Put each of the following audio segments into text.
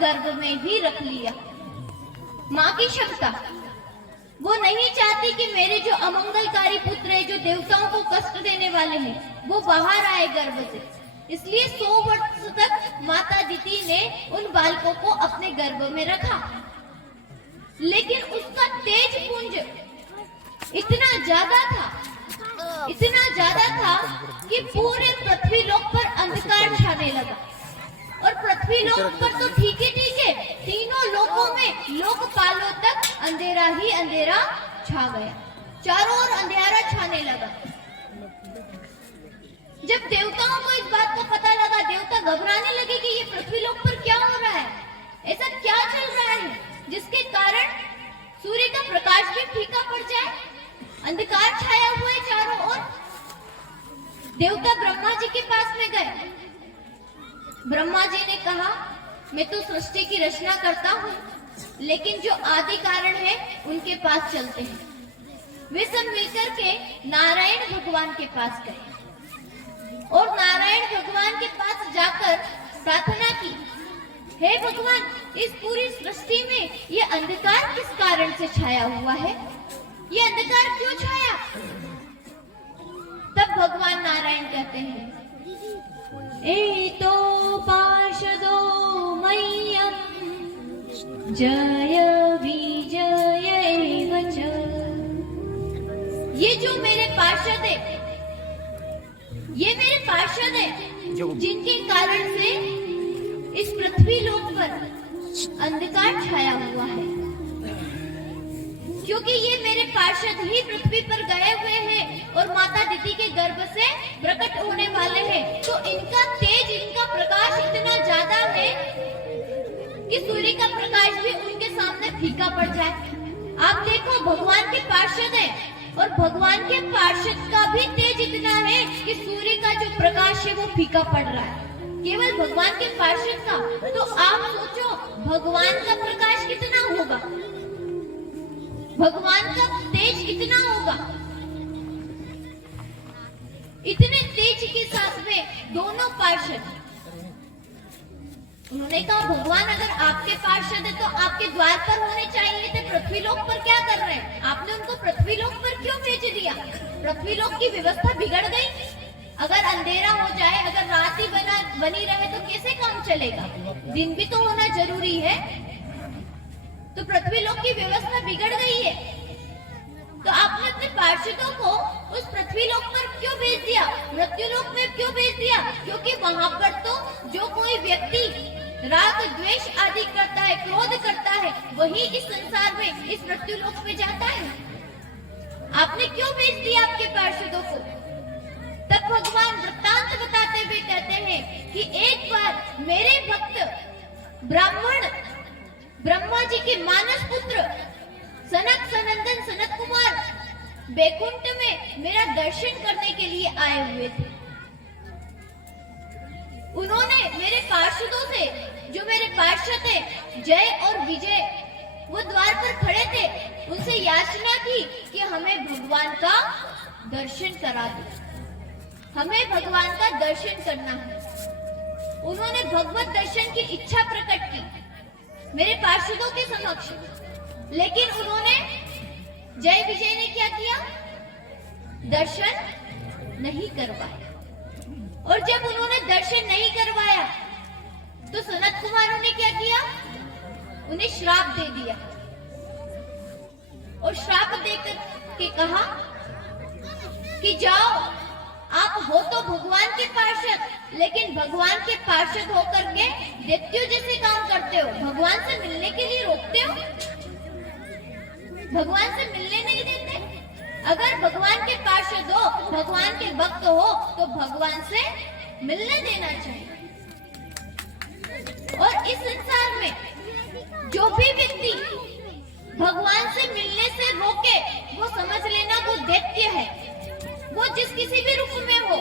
गर्भ में ही रख लिया। माँ की क्षमता, वो नहीं चाहती कि मेरे जो अमंगलकारी पुत्र है, जो देवताओं को कष्ट देने वाले हैं, वो बाहर आए गर्भ से। इसलिए 100 वर्ष तक माता दिति ने उन बालकों को अपने गर्भ में रखा। लेकिन उसका तेज पुंज इतना ज्यादा था कि पूरे पृथ्वी लोक पर अंधकार छाने लगा। और पृथ्वी लोक पर तो ठीक है, तीनों लोकों में लोकपालों तक अंधेरा ही अंधेरा छा गया। चारों ओर अंधेरा छाने लगा। जब देवताओं को इस बात का पता लगा, देवता घबराने लगे कि ये पृथ्वी लोक पर क्या हो रहा है, ऐसा क्या चल रहा है जिसके कारण सूर्य का प्रकाश भी फीका पड़ जाए, अंधकार छाया हुआ है चारों ओर। देवता ब्रह्मा जी के पास में गए। ब्रह्मा जी ने कहा, मैं तो सृष्टि की रचना करता हूँ, लेकिन जो आदि कारण है उनके पास चलते हैं। वे सब मिलकर के नारायण भगवान के पास गए और नारायण भगवान के पास जाकर प्रार्थना की, हे भगवान, इस पूरी सृष्टि में ये अंधकार किस कारण से छाया हुआ है? ये अंधकार क्यों छाया? तब भगवान नारायण कहते हैं, एतो पार्षदो मह्यं जय विजय एव च। ये जो मेरे पार्षद है, ये मेरे पार्षद है, जिनके कारण से इस पृथ्वी लोक पर अंधकार छाया हुआ है। क्योंकि ये मेरे पार्षद ही पृथ्वी पर गए हुए हैं और माता दिति के गर्भ से प्रकट होने वाले हैं, तो इनका तेज, इनका प्रकाश इतना ज्यादा है कि सूर्य का प्रकाश भी उनके सामने फीका पड़ जाए। आप देखो, भगवान के पार्षद है और भगवान के पार्षद का भी तेज इतना है कि सूर्य का जो प्रकाश है वो फीका पड़ रहा है, केवल भगवान के पार्षद का। तो आप सोचो भगवान का प्रकाश कितना होगा, भगवान का तेज कितना होगा। इतने तेज के साथ में दोनों पार्षद, उन्होंने कहा, भगवान अगर आपके पार्षद है तो आपके द्वार पर होने चाहिए थे, पृथ्वी लोक पर क्या कर रहे हैं? आपने उनको पृथ्वी लोक पर क्यों भेज दिया? पृथ्वी लोक की व्यवस्था बिगड़ गई। अगर अंधेरा हो जाए, अगर रात ही बनी रहे तो कैसे काम चलेगा? दिन भी तो होना जरूरी है। तो पृथ्वी लोक की व्यवस्था बिगड़ गई है, तो आपने अपने पार्षदों को उस पृथ्वी लोक पर क्यों भेज दिया, मृत्यु लोक में क्यों भेज दिया? क्योंकि वहां पर तो जो कोई व्यक्ति राग द्वेष आदि करता है, क्रोध करता है, वही इस संसार में, इस मृत्यु लोक में जाता है। आपने क्यों भेज दिया आपके पार्षदों को? तब भगवान वृत्तांत बताते हुए कहते हैं कि एक बार मेरे भक्त ब्राह्मण ब्रह्मा जी के मानस पुत्र सनक सनंदन सनत कुमार बैकुंठ में मेरा दर्शन करने के लिए आए हुए थे। उन्होंने मेरे पार्षदों से, जो मेरे पार्षद थे जय और विजय, वो द्वार पर खड़े थे, उनसे याचना की कि हमें भगवान का दर्शन करा दो, हमें भगवान का दर्शन करना है। उन्होंने भगवत दर्शन की इच्छा प्रकट की मेरे पार्षदों के समक्ष, लेकिन उन्होंने, जय विजय ने क्या किया? दर्शन नहीं करवाया। और जब उन्होंने दर्शन नहीं करवाया तो सनत कुमारों ने क्या किया? उन्हें श्राप दे दिया और श्राप देकर के कहा कि जाओ, आप हो तो भगवान के पार्षद, लेकिन भगवान के पार्षद होकर के दैत्यों जैसे काम करते हो, भगवान से मिलने के लिए रोकते हो, भगवान से मिलने नहीं देते। अगर भगवान के पार्षद हो, भगवान के भक्त हो, तो भगवान से मिलने देना चाहिए। और इस संसार में जो भी व्यक्ति भगवान से मिलने से रोके, वो समझ लेना वो दैत्य है, वो जिस किसी भी रूप में हो।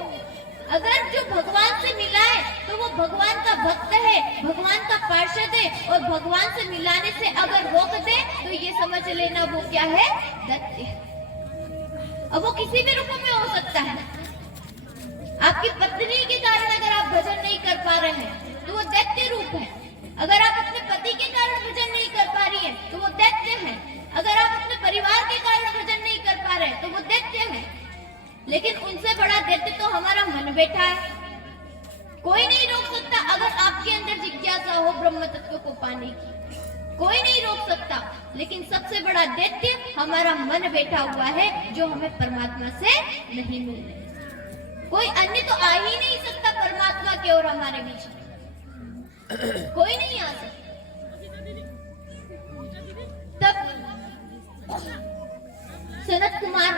अगर जो भगवान से मिलाए तो वो भगवान का भक्त है, भगवान का पार्षद है, और भगवान से मिलाने से अगर रोक दे तो ये समझ लेना वो क्या है? दैत्य है। अब वो किसी भी रूप में हो सकता है। आपकी पत्नी के कारण अगर आप भजन नहीं कर पा रहे हैं तो वो दैत्य रूप है। अगर आप अपने लेकिन उनसे बड़ा दैत्य तो हमारा मन बैठा है। कोई नहीं रोक सकता अगर आपके अंदर जिज्ञासा हो ब्रह्म तत्व को पाने की, कोई नहीं रोक सकता। लेकिन सबसे बड़ा दैत्य हमारा मन बैठा हुआ है, जो हमें परमात्मा से नहीं मिल रहा। कोई अन्य तो आ ही नहीं सकता परमात्मा के और हमारे बीच में, कोई नहीं आ सकता। तब सनत कुमार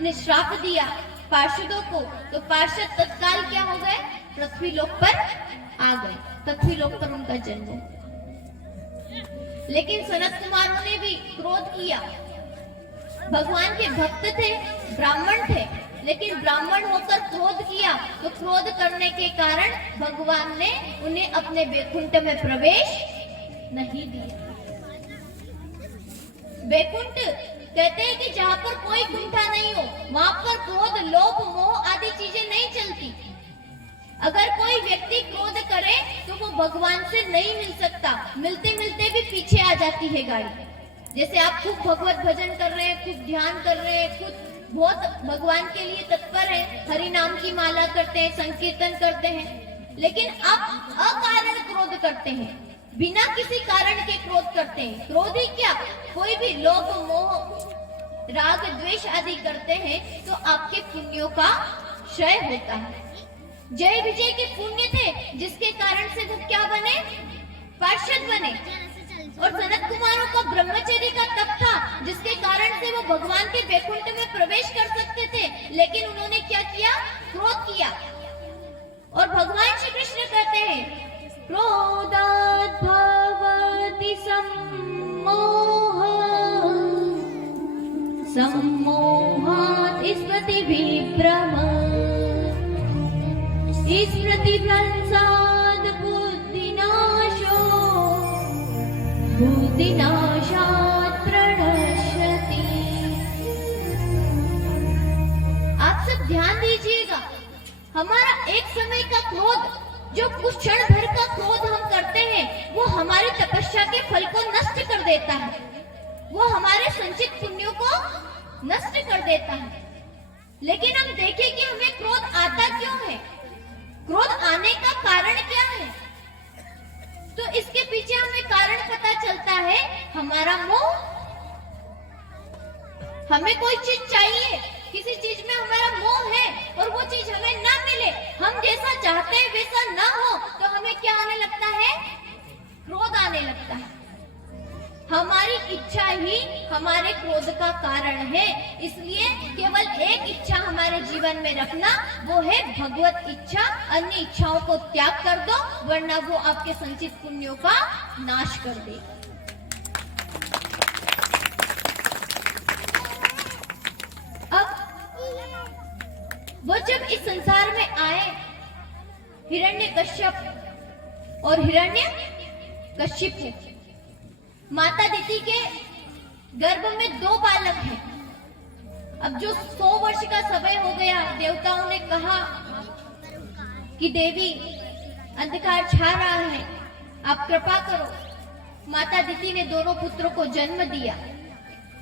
ने श्राप दिया पार्षदों को, तो पार्षद तत्काल क्या हो गए, पृथ्वी लोक पर आ गए, पृथ्वी लोक पर उनका जन्म हो। लेकिन सनत कुमारों ने भी क्रोध किया। भगवान के भक्त थे, ब्राह्मण थे, लेकिन ब्राह्मण होकर क्रोध किया, तो क्रोध करने के कारण भगवान ने उन्हें अपने वैकुंठ में प्रवेश नहीं दिया। वैकुंठ कहते हैं कि जहां पर कोई कुंठा नहीं हो, वहां पर क्रोध, लोभ, मोह आदि चीजें नहीं चलती। अगर कोई व्यक्ति क्रोध करे तो वो भगवान से नहीं मिल सकता, मिलते मिलते भी पीछे आ जाती है गाड़ी। जैसे आप खूब भगवत भजन कर रहे हैं, खूब ध्यान कर रहे हैं, खुद बहुत भगवान के लिए तत्पर हैं, हरि नाम की माला करते हैं, संकीर्तन करते हैं, लेकिन आप अकारण क्रोध करते हैं, बिना किसी कारण के क्रोध करते हैं। क्रोध ही क्या, कोई भी लोभ, मोह, राग, द्वेष आदि करते हैं, तो आपके पुण्यों का क्षय होता है। जय विजय के पुण्य थे, जिसके कारण से वो क्या बने, पार्षद बने। और सनत कुमारों का ब्रह्मचर्य का तप था, जिसके कारण से वो भगवान के वैकुंठ में प्रवेश कर सकते थे, लेकिन उन्होंने क्या किया, क्रोध किया। और भगवान श्री कृष्ण कहते हैं, क्रोधात् भवति सम्मोहः, सम्मोहात् स्मृतिविभ्रमः, स्मृतिभ्रंशात् बुद्धिनाशो, बुद्धिनाशात् प्रणश्यति। आप सब ध्यान दीजिएगा, हमारा एक समय का क्रोध, जो कुछ क्षण भर का क्रोध हम करते हैं, वो हमारी तपस्या के फल को नष्ट कर देता है, वो हमारे संचित पुण्यों को नष्ट कर देता है। लेकिन हम देखें कि हमें क्रोध आता क्यों है, क्रोध आने का कारण क्या है, तो इसके पीछे हमें कारण पता चलता है, हमारा मोह। हमें कोई चीज चाहिए, किसी चीज में हमारा मोह है और वो चीज हमें ना मिले, हम जैसा चाहते हैं वैसा ना हो, तो हमें क्या आने लगता है, क्रोध आने लगता है। हमारी इच्छा ही हमारे क्रोध का कारण है। इसलिए केवल एक इच्छा हमारे जीवन में रखना, वो है भगवत इच्छा। अन्य इच्छाओं को त्याग कर दो, वरना वो आपके संचित पुण्यों का नाश कर देगी। वो जब इस संसार में आए, हिरण्यकश्यप और हिरण्यकशिपु, माता दिति के गर्भ में 2 बालक हैं। अब जो 100 वर्ष का समय हो गया, देवताओं ने कहा कि देवी अंधकार छा रहा है, आप कृपा करो। माता दिति ने दोनों पुत्रों को जन्म दिया।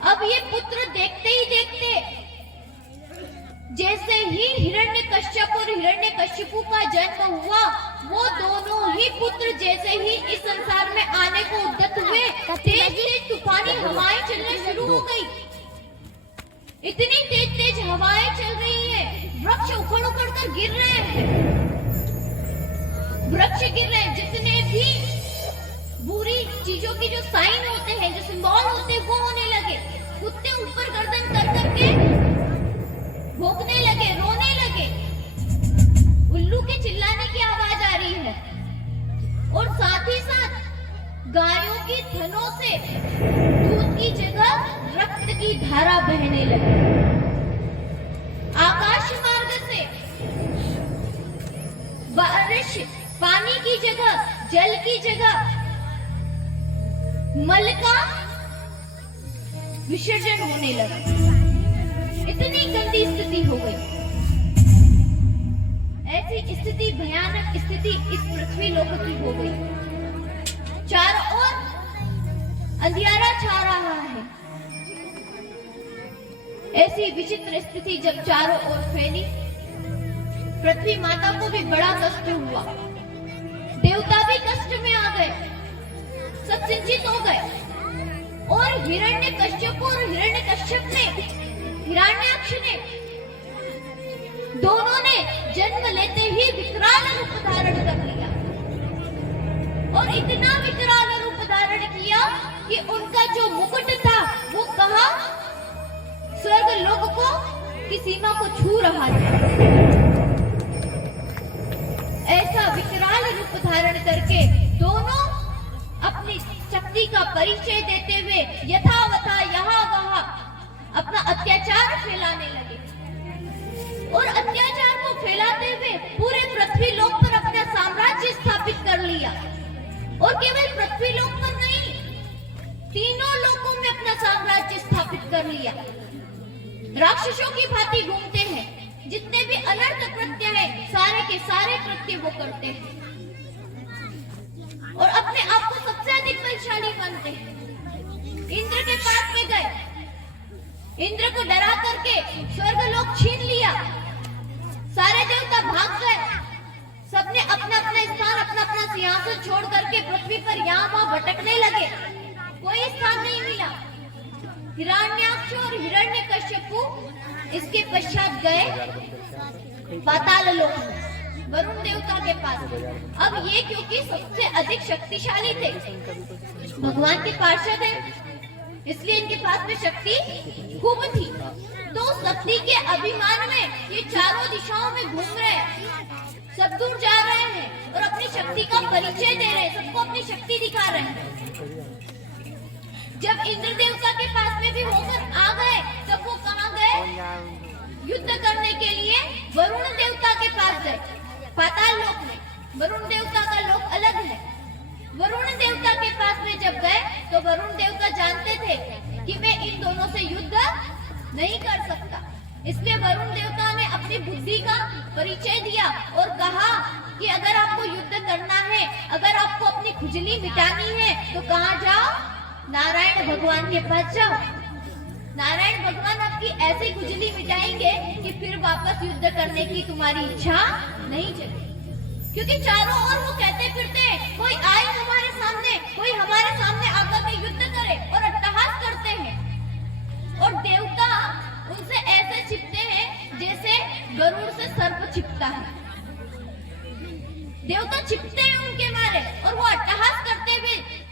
अब ये पुत्र देखते ही देखते, जैसे ही हिरण्यकश्यप और हिरण्यकशिपु का जन्म हुआ, वो दोनों ही पुत्र जैसे ही इस संसार में आने को उद्यत हुए, तेज तेज तूफानी हवाएं चलना शुरू हो गई। इतनी तेज तेज हवाएं चल रही है, वृक्ष उखड़ उखड़ कर गिर रहे हैं, वृक्ष गिर रहे हैं। जितने भी बुरी चीजों की जो साइन होते हैं, जो सिंबल होते हैं, वो होने लगे। कुत्ते ऊपर गर्दन कर करके भौंकने लगे, रोने लगे, उल्लू के चिल्लाने की आवाज आ रही है, और साथ ही साथ गायों की थनों से दूध की जगह रक्त की धारा बहने लगी। आकाश मार्ग से बारिश, पानी की जगह, जल की जगह मल का विसर्जन होने लगा। इतनी गंदी स्थिति हो गई। ऐसी स्थिति, भयानक स्थिति इस पृथ्वी लोक की हो गई। चारों ओर अंधियारा छा रहा है। ऐसी विचित्र स्थिति जब चारों ओर फैली, पृथ्वी माता को भी बड़ा कष्ट हुआ। देवता भी कष्ट में आ गए, सब चिंतित हो गए। और हिरण्यकश्यप और हिरण्यकश्यप ने, हिरण्याक्ष ने, दोनों ने जन्म लेते ही विकराल रूप धारण कर लिया। और इतना विकराल रूप धारण किया कि उनका जो मुकुट था वो कहा स्वर्ग लोक को की सीमा को छू रहा था। ऐसा विकराल रूप धारण करके दोनों अपनी शक्ति का परिचय देते हुए यथावथा यहाँ वहां अपना अत्याचार फैलाने लगे। और अत्याचार को फैलाते हुए पूरे पृथ्वी लोक पर अपना साम्राज्य स्थापित कर लिया। और केवल पृथ्वी लोक पर नहीं, तीनों लोकों में अपना साम्राज्य स्थापित कर लिया। राक्षसों की भांति घूमते हैं, जितने भी अनर्थ कृत्य हैं सारे के सारे कृत्य वो करते हैं और अपने आप को सबसे अधिक बलशाली मानते हैं। इंद्र के पास में गए, इंद्र को डरा करके स्वर्गलोक छीन लिया। सारे देवता भाग गए, सबने अपना अपना स्थान, अपना अपना सिंहासन छोड़ करके पृथ्वी पर यहाँ वहां भटकने लगे। कोई स्थान नहीं मिला। हिरण्याक्ष और हिरण्यकश्यपु इसके पश्चात गए पाताल लोक, वरुण देवता के पास। अब ये क्योंकि सबसे अधिक शक्तिशाली थे, भगवान के पार्षद हैं, इसलिए इनके पास में शक्ति खूब थी। तो शक्ति के अभिमान में ये चारों दिशाओं में घूम रहे हैं, सब दूर जा रहे हैं और अपनी शक्ति का परिचय दे रहे हैं, सबको अपनी शक्ति दिखा रहे हैं। जब इंद्र देवता के पास में भी होकर आ गए, तब वो कहाँ गए? युद्ध करने के लिए वरुण देवता के पास गए, पाताल लोक में। वरुण देवता का लोक अलग है। वरुण देवता के पास में जब गए तो वरुण देवता जानते थे कि मैं इन दोनों से युद्ध नहीं कर सकता, इसलिए वरुण देवता ने अपनी बुद्धि का परिचय दिया और कहा कि अगर आपको युद्ध करना है, अगर आपको अपनी खुजली मिटानी है तो कहाँ जाओ? नारायण भगवान के पास जाओ। नारायण भगवान आपकी ऐसी खुजली मिटाएंगे कि फिर वापस युद्ध करने की तुम्हारी इच्छा नहीं चलेगी। क्योंकि चारों ओर वो कहते फिरते हैं, कोई आए हमारे सामने, कोई हमारे सामने आकर के युद्ध करे, और अट्टहास करते हैं। और देवता उनसे ऐसे छिपते हैं जैसे गरुड़ से सर्प छिपता है। देवता छिपते हैं उनके मारे और वो अट्टहास करते हुए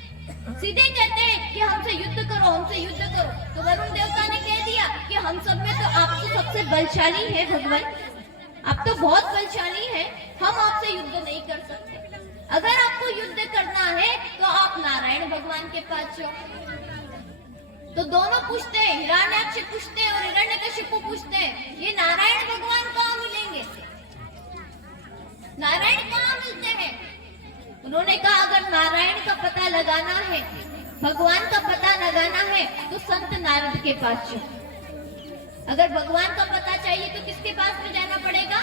सीधे कहते हैं कि हमसे युद्ध करो, हमसे युद्ध करो। तो वरुण देवता ने कह दिया कि हम सब में तो आप तो सबसे बलशाली है भगवान, आप तो बहुत बलशाली हैं, हम आपसे युद्ध नहीं कर सकते। अगर आपको युद्ध करना है तो आप नारायण भगवान के पास जाओ। तो दोनों पूछते हैं, हिरण्याक्ष पूछते हैं और हिरण्यकश्यप पूछते हैं, ये नारायण भगवान कहाँ मिलेंगे? नारायण कहाँ मिलते हैं? उन्होंने कहा अगर नारायण का पता लगाना है, भगवान का पता लगाना है तो संत नारद के पास जाओ। अगर भगवान का पता चाहिए तो किसके पास में जाना पड़ेगा?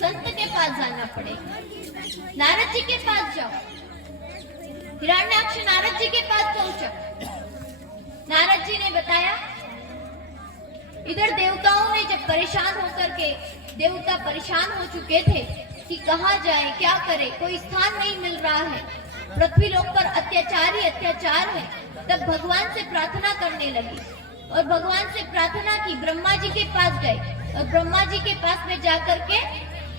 संत के पास जाना पड़ेगा। नारद जी के पास जाओ। हिरण्याक्ष नारद जी के पास पहुंचा। नारद जी ने बताया, इधर देवताओं ने जब परेशान होकर के, देवता परेशान हो चुके थे कि कहाँ जाए, क्या करे, कोई स्थान नहीं मिल रहा है, पृथ्वी लोक पर अत्याचार ही अत्याचार है। तब भगवान से प्रार्थना करने लगी और भगवान से प्रार्थना की। ब्रह्मा जी के पास गए और ब्रह्मा जी के पास में जाकर के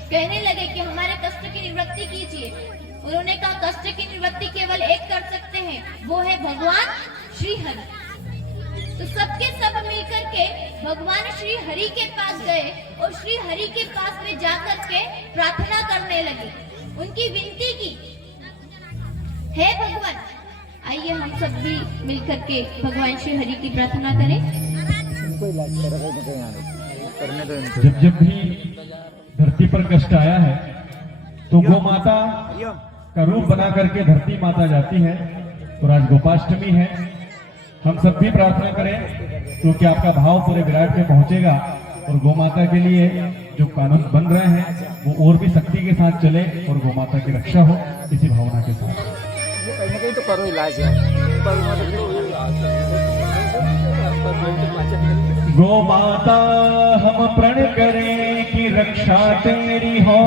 कहने लगे कि हमारे कष्ट की निवृत्ति कीजिए। उन्होंने कहा कष्ट की निवृत्ति केवल एक कर सकते हैं, वो है भगवान श्री हरि। तो सबके सब मिलकर के भगवान श्री हरि के पास गए और श्री हरि के पास में जाकर के प्रार्थना करने लगे, उनकी विनती की, हे भगवान, आइए हम सब भी मिलकर के भगवान श्री हरि की प्रार्थना करें। जब जब भी धरती पर कष्ट आया है तो गौ माता का रूप बना करके धरती माता जाती है। और आज गोपाष्टमी है, हम सब भी प्रार्थना करें क्योंकि आपका भाव पूरे विराट में पहुंचेगा और गौ माता के लिए जो कानून बन रहे हैं वो और भी सख्ती के साथ चले और गौ माता की रक्षा हो, इसी भावना के साथ। कहीं ना कहीं तो करो इलाज है। गो माता हम प्रण करें कि रक्षा तेरी हो,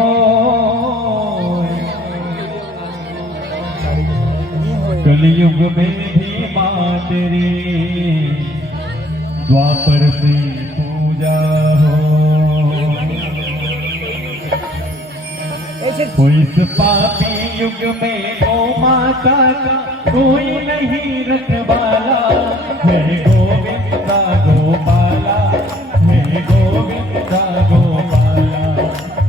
कलयुग में भी मां तेरी द्वापर से पूजा हो। इस पापी युग में गो माता का कोई नहीं रखवाला, हे गोविंदा गोपाला, हे गोविंदा गोपाला,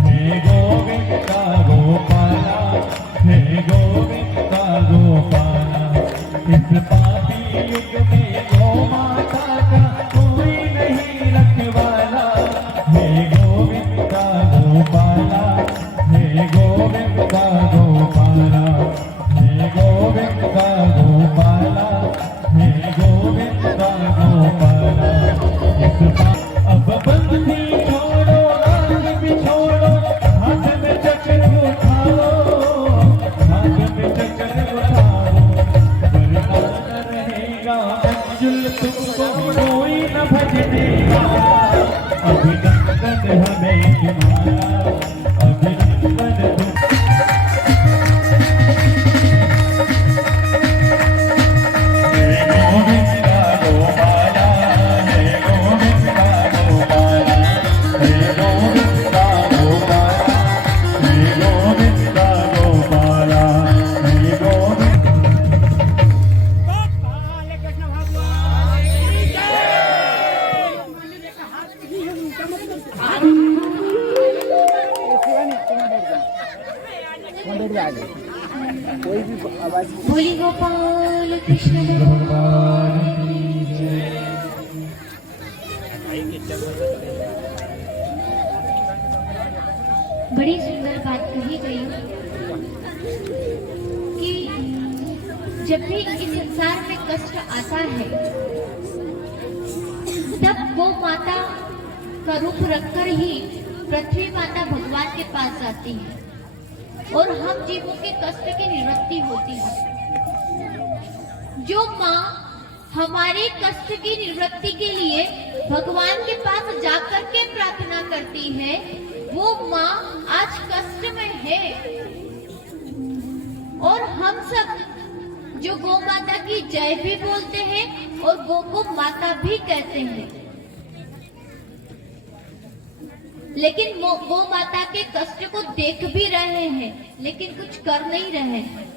हे गोविंदा गोपाला, हे गोविंदा गोपाला। इस पापी युग में गो माता का कोई नहीं रखवाला, हे गोविंदा गोपाला, हे गोविंदा गोपाला, हे गोविंदा गोपाला, हे गोविंदा गोपाला। अब बंदी छोड़ो राग भी छोड़ो, हाथ में चक्र उठाओ, हाथ में चक्र उठाओ, वरना न रहेगा मंजुल तुमको कोई न भजनेगा। अभिनंदन हमें तुम्हारा, अभिनंदन तुम। कोई भी आवाज बोली गोपाल कृष्ण भगवान की जय। बड़ी सुंदर बात कही गई कि जब भी इस संसार में कष्ट आता है तब वो माता का रूप रखकर ही पृथ्वी माता भगवान के पास जाती है और हम जीवों के कष्ट की निवृत्ति होती है। जो माँ हमारे कष्ट की निवृत्ति के लिए भगवान के पास जाकर के प्रार्थना करती है, वो माँ आज कष्ट में है। और हम सब जो गौ माता की जय भी बोलते हैं और गौ को माता भी कहते हैं, लेकिन गौ माता के कष्ट को देख भी रहे हैं लेकिन कुछ कर नहीं रहे हैं,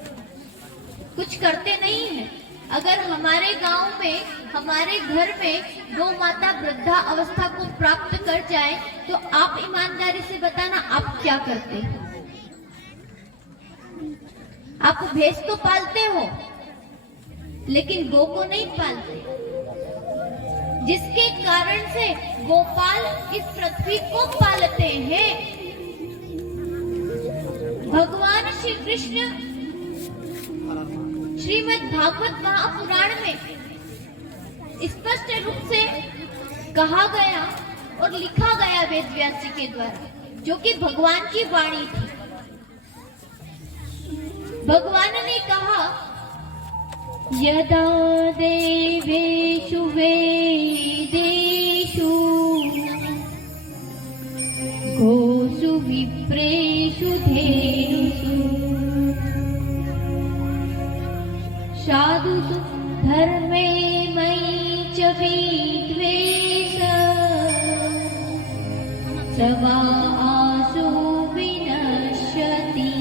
कुछ करते नहीं हैं। अगर हमारे गांव में, हमारे घर में गौ माता वृद्धा अवस्था को प्राप्त कर जाए तो आप ईमानदारी से बताना आप क्या करते हो? आप भैंस तो पालते हो लेकिन गौ को नहीं पालते, जिसके कारण से गोपाल इस पृथ्वी को पालते हैं। भगवान श्री कृष्ण श्रीमद् भागवत महापुराण में स्पष्ट रूप से कहा गया और लिखा गया वेद व्यास जी के द्वारा, जो कि भगवान की वाणी थी। भगवान ने कहा, यदा देवेषु वेदेषु गोषु विप्रेषु धेनुषु साधुषु धर्मे मयि च विद्वेष सवा आसु विनश्यति।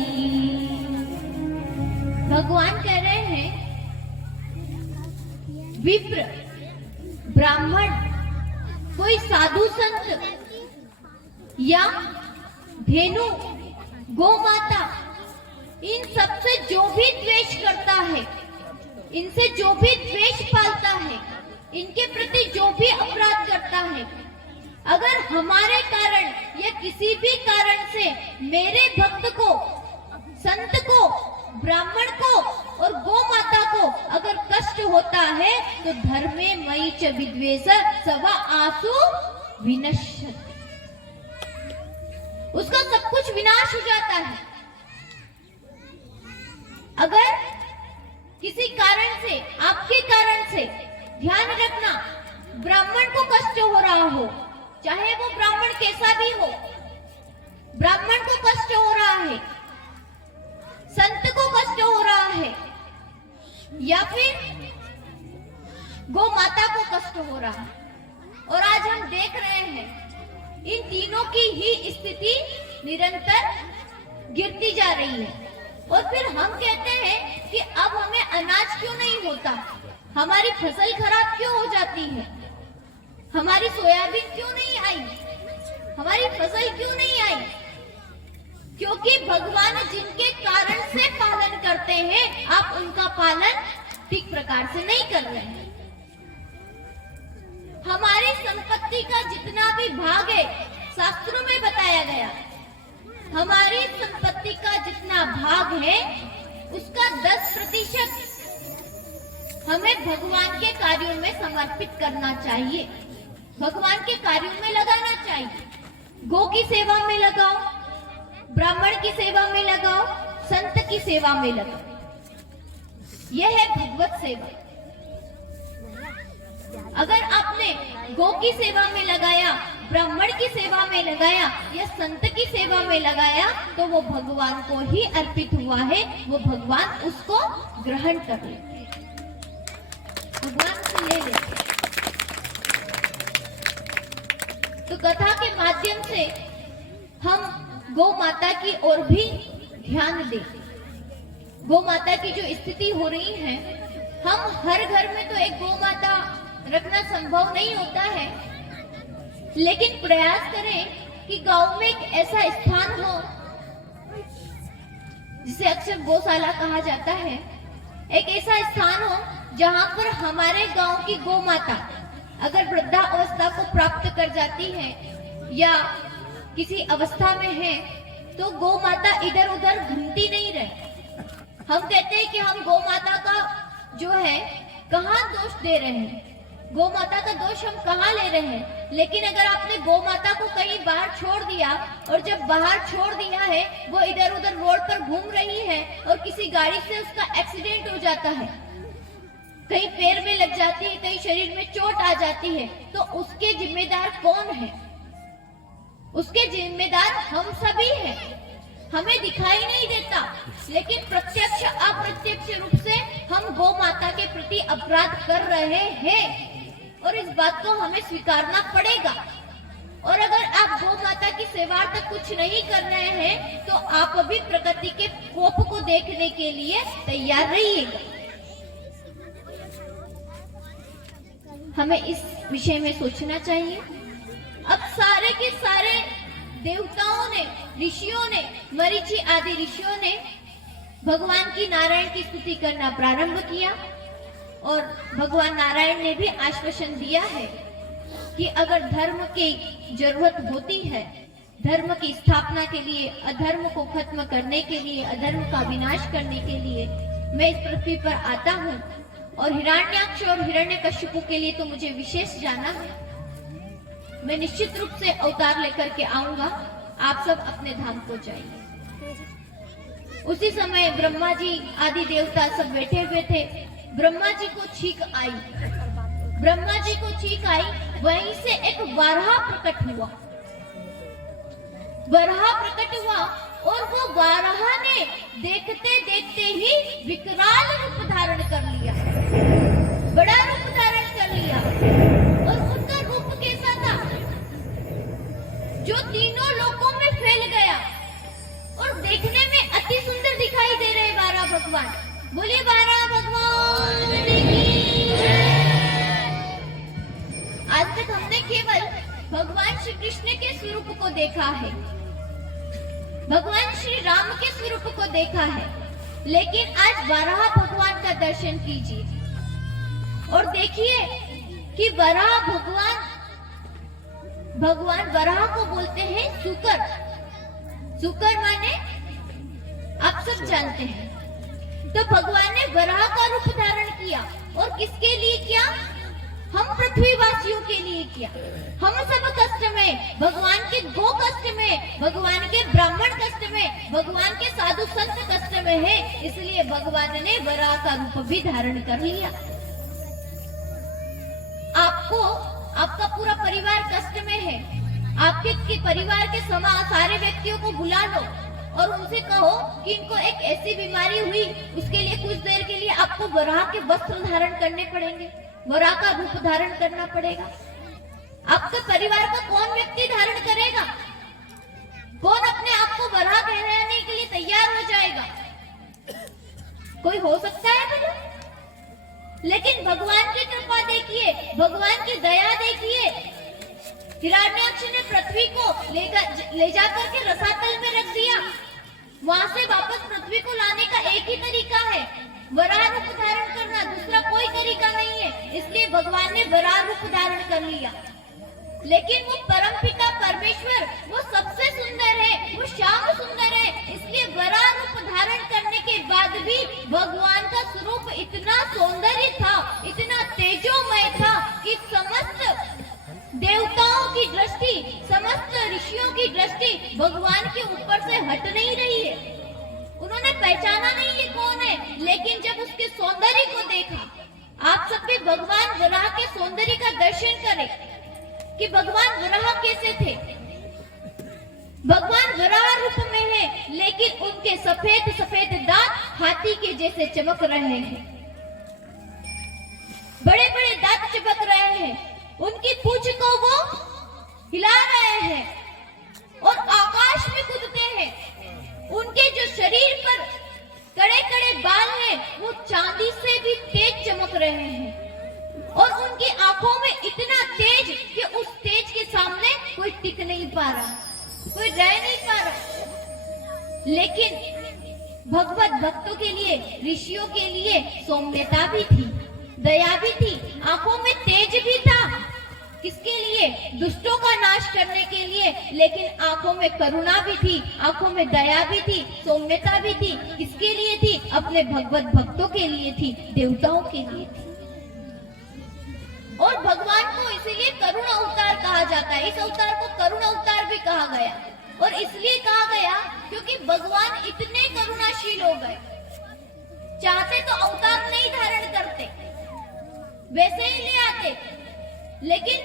भगवान कह रहे हैं, विप्र, ब्राह्मण, कोई साधु संत या धेनु, गौ माता, इन सब से जो भी द्वेष करता है, इनसे जो भी द्वेष पालता है, इनके प्रति जो भी अपराध करता है, अगर हमारे कारण या किसी भी कारण से मेरे भक्त को, संत को, ब्राह्मण को और गौ माता को अगर कष्ट होता है तो धर्मे मयि च विद्वेष सवा आसु विनश्यति, उसका सब कुछ विनाश हो जाता है। अगर किसी कारण से, आपके कारण से, ध्यान रखना, ब्राह्मण को कष्ट हो रहा हो, चाहे वो ब्राह्मण कैसा भी हो, ब्राह्मण को कष्ट हो रहा है, संत को कष्ट हो रहा है, या फिर गौ माता को कष्ट हो रहा है, और आज हम देख रहे हैं इन तीनों की ही स्थिति निरंतर गिरती जा रही है। और फिर हम कहते हैं कि अब हमें अनाज क्यों नहीं होता, हमारी फसल खराब क्यों हो जाती है, हमारी सोयाबीन क्यों नहीं आई, हमारी फसल क्यों नहीं आई? क्योंकि भगवान जिनके कारण से पालन करते हैं, आप उनका पालन ठीक प्रकार से नहीं कर रहे हैं। हमारी संपत्ति का जितना भी भाग है, शास्त्रों में बताया गया, हमारी संपत्ति का जितना भाग है उसका 10% हमें भगवान के कार्यों में समर्पित करना चाहिए, भगवान के कार्यों में लगाना चाहिए। गौ की सेवा में लगाओ, ब्राह्मण की सेवा में लगाओ, संत की सेवा में लगाओ। यह है भगवत सेवा। अगर आपने गौ की सेवा में लगाया, ब्राह्मण की सेवा में लगाया या संत की सेवा में लगाया, तो वो भगवान को ही अर्पित हुआ है, वो भगवान उसको ग्रहण कर लेते, भगवान से ले लेते। तो कथा के माध्यम से हम गौ माता की ओर भी ध्यान दें। गौ माता की जो स्थिति हो रही है, हम हर घर में तो एक गौ माता रखना संभव नहीं होता है, लेकिन प्रयास करें कि गांव में एक ऐसा स्थान हो जिसे अक्सर गौशाला कहा जाता है, एक ऐसा स्थान हो जहां पर हमारे गांव की गौ माता अगर वृद्धावस्था को प्राप्त कर जाती है या किसी अवस्था में है, तो गौ माता इधर उधर घूमती नहीं रहे। हम कहते हैं कि हम गौ माता का जो है कहाँ दोष दे रहे हैं, गौ माता का दोष हम कहाँ ले रहे हैं। लेकिन अगर आपने गौ माता को कहीं बाहर छोड़ दिया, और जब बाहर छोड़ दिया है वो इधर उधर रोड पर घूम रही है और किसी गाड़ी से उसका एक्सीडेंट हो जाता है, कहीं पैर में लग जाती है, कहीं शरीर में चोट आ जाती है, तो उसके जिम्मेदार कौन है? उसके जिम्मेदार हम सभी हैं। हमें दिखाई नहीं देता, लेकिन प्रत्यक्ष अप्रत्यक्ष रूप से हम गौ माता के प्रति अपराध कर रहे हैं, और इस बात को हमें स्वीकारना पड़ेगा। और अगर आप गौ माता की सेवा तक कुछ नहीं कर रहे हैं, तो आप अभी प्रकृति के कोप को देखने के लिए तैयार रहिएगा। हमें इस विषय में सोचना चाहिए। अब सारे के सारे देवताओं ने, ऋषियों ने, मरीचि आदि ऋषियों ने भगवान की नारायण की स्तुति करना प्रारंभ किया, और भगवान नारायण ने भी आश्वासन दिया है कि अगर धर्म की जरूरत होती है, धर्म की स्थापना के लिए, अधर्म को खत्म करने के लिए, अधर्म का विनाश करने के लिए मैं इस पृथ्वी पर आता हूँ, और हिरण्याक्ष और हिरण्यकश्यपु के लिए तो मुझे विशेष जाना है। मैं निश्चित रूप से अवतार लेकर के आऊंगा, आप सब अपने धाम को जाइए। उसी समय ब्रह्मा जी आदि देवता सब बैठे हुए थे। ब्रह्मा जी को छींक आई, ब्रह्मा जी को छींक आई, वहीं से एक वाराह प्रकट हुआ, वाराह प्रकट हुआ, और वो वाराह ने देखते देखते ही विकराल रूप धारण कर लिया, बड़ा रूप धारण कर लिया। और उनका रूप कैसा था? जो तीनों लोकों में फैल गया, और देखने में अति सुंदर दिखाई दे रहे वाराह भगवान। बोलिए वाराह भगवान की जय। आज तक हमने केवल भगवान श्री कृष्ण के स्वरूप को देखा है, भगवान श्री राम के स्वरूप को देखा है, लेकिन आज वाराह भगवान का दर्शन कीजिए और देखिए कि वाराह भगवान वराह को बोलते हैं सुकर। सुकर माने आप सब जानते हैं। तो भगवान ने वराह का रूप धारण किया, और किसके लिए किया? हम पृथ्वीवासियों के लिए किया। हम सब कष्ट में, भगवान के गो कष्ट में, भगवान के ब्राह्मण कष्ट में, भगवान के साधु संत कष्ट में है, इसलिए भगवान ने वराह का रूप भी धारण कर लिया। आप आपको आपका पूरा परिवार कष्ट में है, आपके परिवार के सारे व्यक्तियों को बुला लो और उनसे कहो कि इनको एक ऐसी बीमारी हुई, उसके लिए कुछ देर के लिए आपको वराह के वस्त्र धारण करने पड़ेंगे, वराह का रूप धारण करना पड़ेगा। आपके परिवार का कौन व्यक्ति धारण करेगा? कौन अपने आप को वराह कहलाने के लिए तैयार हो जाएगा? कोई हो सकता है भला? लेकिन भगवान की कृपा देखिए, भगवान की दया देखिए। हिरण्याक्ष ने पृथ्वी को ले जाकर के रसातल में रख दिया। वहां से वापस पृथ्वी को लाने का एक ही तरीका है, वराह रूप धारण करना, दूसरा कोई तरीका नहीं है। इसलिए भगवान ने वराह रूप धारण कर लिया। लेकिन वो परमपिता परमेश्वर वो सबसे सुंदर है, वो श्याम सुंदर है। इसलिए वराह रूप धारण करने के बाद भी भगवान का स्वरूप इतना सौंदर्य था, इतना तेजोमय था कि समस्त देवताओं की दृष्टि, समस्त ऋषियों की दृष्टि भगवान के ऊपर से हट नहीं रही है। उन्होंने पहचाना नहीं ये कौन है, लेकिन जब उसके सौंदर्य को देखा, आप सब भी भगवान वराह के सौंदर्य का दर्शन करें कि भगवान वराह कैसे थे। भगवान वराह रूप में है, लेकिन उनके सफेद सफेद दांत हाथी के जैसे चमक रहे हैं, बड़े बड़े दांत चमक रहे हैं। उनकी पूंछ को वो हिला रहे हैं और आकाश में कूदते हैं। उनके जो शरीर पर कड़े कड़े बाल हैं, वो चांदी से भी तेज चमक रहे हैं और उनकी आंखों में इतना तेज कि उस तेज के सामने कोई टिक नहीं पा रहा, कोई रह नहीं पा रहा। लेकिन भगवत भक्तों के लिए, ऋषियों के लिए सौम्यता भी थी, दया भी थी, आंखों में तेज भी था। किसके लिए? दुष्टों का नाश करने के लिए। लेकिन आंखों में करुणा भी थी, आंखों में दया भी थी, सौम्यता भी थी। किसके लिए थी? अपने भगवत भक्तों के लिए थी, देवताओं के लिए थी। और भगवान को इसीलिए करुण अवतार कहा जाता है। इस अवतार को करुण अवतार भी कहा गया, और इसलिए कहा गया क्योंकि भगवान इतने करुणाशील हो गए। चाहते तो अवतार नहीं धारण करते, वैसे ही ले आते, लेकिन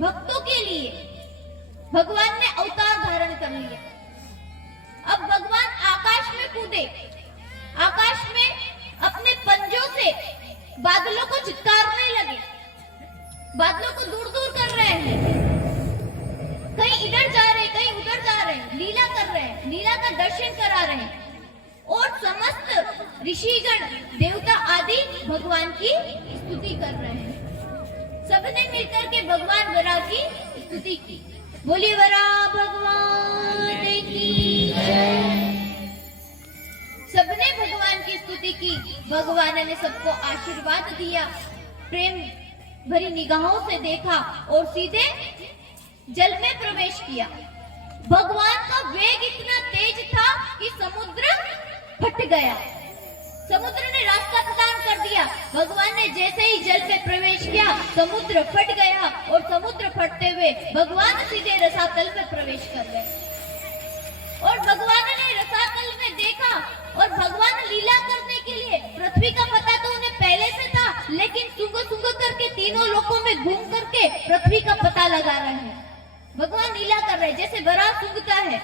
भक्तों के लिए भगवान ने अवतार धारण कर लिया। अब भगवान आकाश में कूदे, आकाश में अपने पंजों से बादलों को चित्कारने लगे, बादलों को दूर दूर कर रहे हैं, कहीं इधर जा रहे, कहीं उधर जा रहे, लीला कर रहे हैं, लीला का दर्शन करा रहे हैं। और समस्त ऋषिगण, देवता आदि भगवान की स्तुति कर रहे हैं। सबने मिलकर के भगवान वराह की स्तुति की। बोलिए वराह भगवान की जय। सबने भगवान की स्तुति की। भगवान ने सबको आशीर्वाद दिया, प्रेम भरी निगाहों से देखा और सीधे जल में प्रवेश किया। भगवान का वेग इतना तेज था कि समुद्र फट गया, समुद्र ने रास्ता प्रदान कर दिया। भगवान ने जैसे ही जल में प्रवेश किया, समुद्र फट गया और समुद्र फटते हुए भगवान सीधे रसातल में प्रवेश कर गए। और भगवान ने रसातल में देखा, और भगवान लीला करने के लिए, पृथ्वी का पता तो उन्हें पहले से था, लेकिन सूंघ सूंघ करके तीनों लोकों में घूम करके पृथ्वी का पता लगा रहे हैं। भगवान लीला कर रहे हैं, जैसे वराह सूंघता है,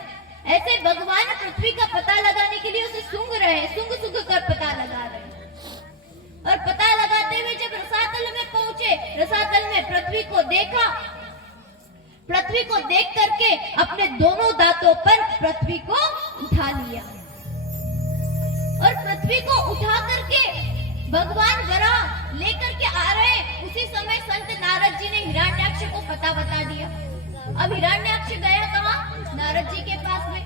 ऐसे भगवान पृथ्वी का पता लगाने के लिए उसे सूंघ रहे हैं, सूंघ सूंघ कर पता लगा रहे हैं। और पता लगाते हुए जब रसातल में पहुंचे, रसातल में पृथ्वी को देखा, पृथ्वी को देख करके अपने दोनों दांतों पर पृथ्वी को उठा लिया, और पृथ्वी को उठा करके भगवान वराह लेकर के आ रहे। उसी समय संत नारद जी ने हिरण्याक्ष को पता बता दिया। अब हिरण्याक्ष गया कहाँ? नारद जी के पास में।